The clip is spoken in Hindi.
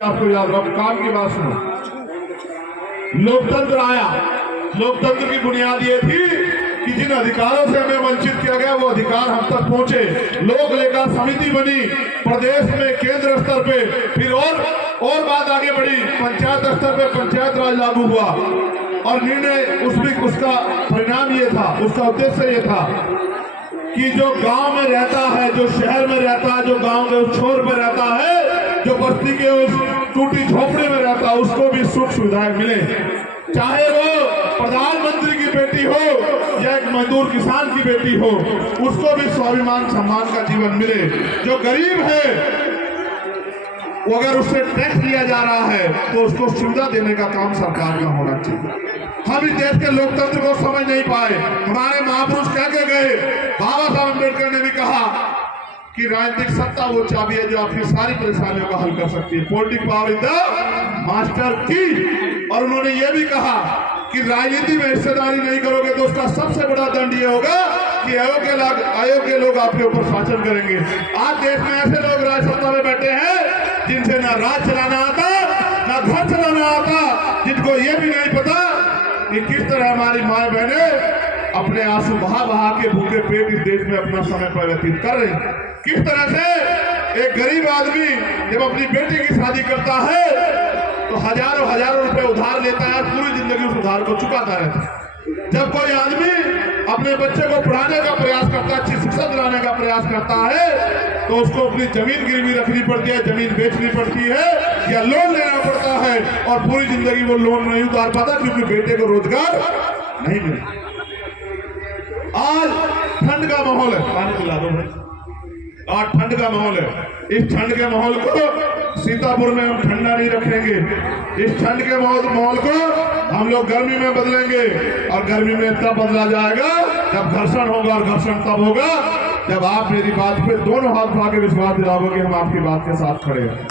आपको याद रखो, काम की बात सुनो। लोकतंत्र आया, लोकतंत्र की बुनियाद ये थी कि जिन अधिकारों से हमें वंचित किया गया वो अधिकार हम तक पहुंचे। लोक लेखा समिति बनी प्रदेश में, केंद्र स्तर पे, फिर और बात आगे बढ़ी, पंचायत स्तर पे पंचायत राज लागू हुआ और निर्णय उसका परिणाम ये था, उसका उद्देश्य ये था कि जो गांव में रहता है, जो शहर में रहता है, जो गांव के उस छोर पर रहता है, जो बस्ती के उस टूटी झोपड़ी में रहता है, उसको भी सुख सुविधाएं मिले। चाहे वो प्रधानमंत्री की बेटी हो या एक मजदूर किसान की बेटी हो, उसको भी स्वाभिमान सम्मान का जीवन मिले। जो गरीब है वो अगर उससे टैक्स लिया जा रहा है तो उसको सुविधा देने का काम सरकार का होना चाहिए। हम इस देश के लोकतंत्र को समझ नहीं पाए। हमारे महापुरुष कह के गए, बाबा साहब अम्बेडकर ने भी कहा कि राजनीतिक सत्ता वो चाबी है जो आपकी सारी परेशानियों का हल कर सकती है। Political power is the master की। और उन्होंने ये भी कहा कि राजनीति में हिस्सेदारी नहीं करोगे तो उसका सबसे बड़ा दंड ये होगा कि अयोग्य लोग आपके ऊपर शासन करेंगे। आज देश में ऐसे लोग राज सत्ता में बैठे हैं जिनसे ना राज चलाना आता, ना घर चलाना आता, जिनको ये भी नहीं पता कि किस तरह हमारी माए बहने अपने आंसू बहा बहा के भूखे पेट इस देश में अपना समय पर व्यतीत कर रहे हैं। किस तरह से एक गरीब आदमी जब अपनी बेटी की शादी करता है तो हजारों रुपए उधार लेता है, पूरी जिंदगी उस उधार को चुकाता रहता है। जब कोई आदमी अपने बच्चे को पढ़ाने का प्रयास करता है, अच्छी शिक्षा दिलाने का प्रयास करता है, तो उसको अपनी जमीन गिरवी रखनी पड़ती है, जमीन बेचनी पड़ती है या लोन लेना पड़ता है, और पूरी जिंदगी वो लोन नहीं उतार पाता क्योंकि बेटे को रोजगार नहीं मिलता। आज ठंड का माहौल है, पानी पिला दो भाई। आज ठंड का माहौल है, इस ठंड के माहौल को सीतापुर में हम ठंडा नहीं रखेंगे। इस ठंड के माहौल को हम लोग गर्मी में बदलेंगे, और गर्मी में तब बदला जाएगा जब घर्षण होगा, और घर्षण तब होगा जब आप मेरी बात पे दोनों हाथ उठा के विश्वास दिलाओगे हम आपकी बात के साथ खड़े हैं।